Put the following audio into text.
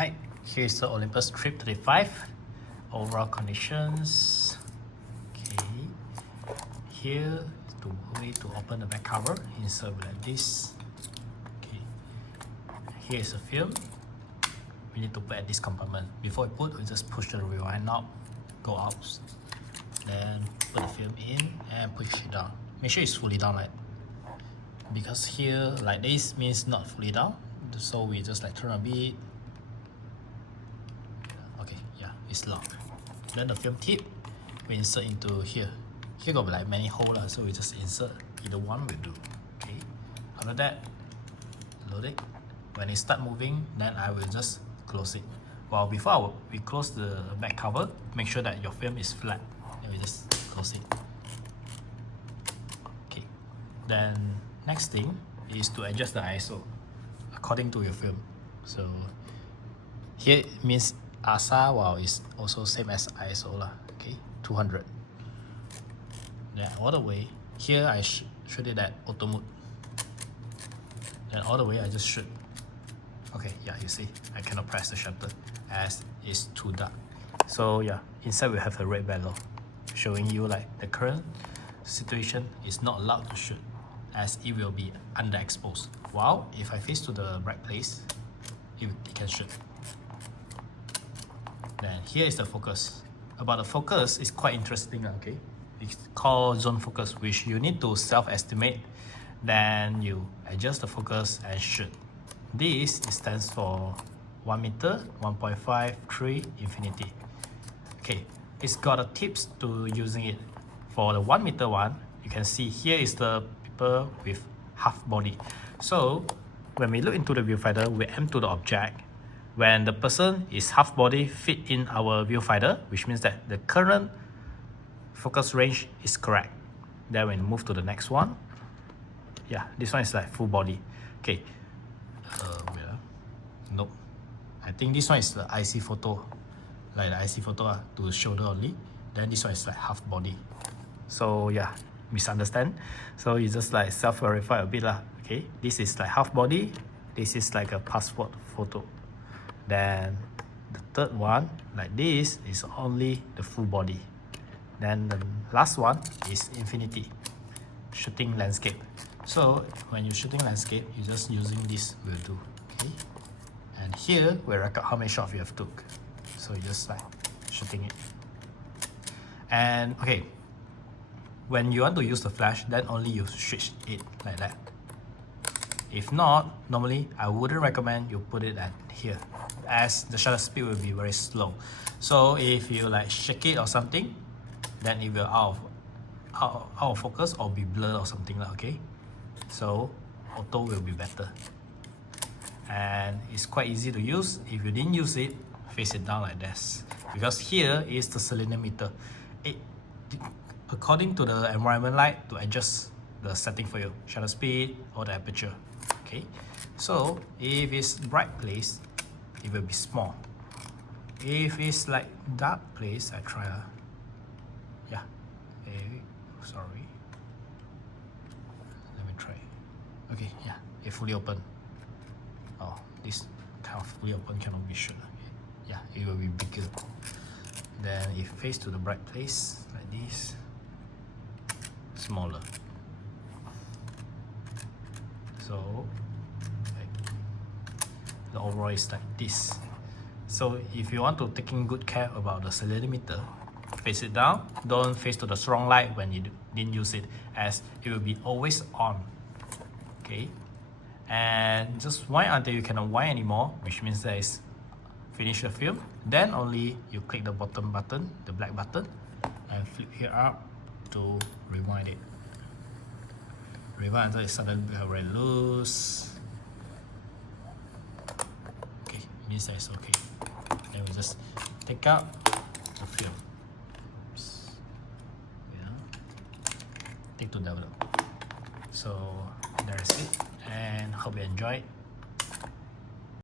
Hi, here's the Olympus Trip 35 overall conditions. Okay, here is the way to open the back cover. Insert like this. Okay, here is the film. We need to put at this compartment. Before we put, we just push the rewind knob, go out, then put the film in and push it down. Make sure it's fully down, right? Because here like this means not fully down, so we just like turn a bit. Okay, yeah, it's locked. Then the film tip we insert into here. Here got like many holes, so we just insert either one will do. Okay, after that, load it. When it start moving, then I will just close it. Well, before we close the back cover, make sure that your film is flat. Then we just close it. Okay, then next thing is to adjust the ISO according to your film. So here it means ASA, well, is also same as ISO lah. Okay, 200. Then all the way here I shoot it at auto mode. Then all the way I just shoot. Okay, yeah, you see I cannot press the shutter as it's too dark. So yeah, inside we have a red value showing you like the current situation is not allowed to shoot, as it will be underexposed. While if I face to the bright place, it can shoot. Then here is the focus. About the focus is quite interesting, okay? It's called zone focus, which you need to self-estimate. Then you adjust the focus and shoot. This stands for 1 meter, 1.5, 3, infinity. Okay, it's got a tips to using it. For the 1 meter one, you can see here is the people with half body. So when we look into the viewfinder, we aim to the object. When the person is half body fit in our viewfinder, which means that the current focus range is correct. Then we move to the next one. Yeah, this one is like full body. Okay, wait, nope. I think this one is the IC photo, like the IC photo to shoulder only. Then this one is like half body. So yeah, misunderstand. So you just like self-verify a bit lah. Okay, this is like half body. This is like a passport photo. Then the third one, like this, is only the full body. Then the last one is infinity, shooting landscape. So when you're shooting landscape, you're just using this will do. Okay, and here we record how many shots you have took. So you just like shooting it. And okay, when you want to use the flash, then only you switch it like that. If not, normally I wouldn't recommend you put it at here, as the shutter speed will be very slow. So if you like shake it or something, then it will out of focus or be blurred or something like, okay? So auto will be better. And it's quite easy to use. If you didn't use it, face it down like this. Because here is the selenimeter. According to the environment light, to adjust the setting for you, shutter speed or the aperture. Okay, so if it's bright place, it will be small. If it's like dark place, I try yeah, sorry, let me try. Okay, yeah, it fully open. Oh, this kind of fully open cannot be shown. Yeah, it will be bigger. Then if face to the bright place like this, smaller. So like, the overall is like this. So if you want to taking good care about the selenimeter, face it down. Don't face to the strong light when you didn't use it, as it will be always on. Okay, and just wind until you cannot wind anymore, which means that is finish the film. Then only you click the bottom button, the black button, and flip here up to rewind it. Rewind until it suddenly become very loose. Okay, means that it's okay. Then we just take out the film. Oops. Yeah. Take to develop. So there's it, and hope you enjoyed.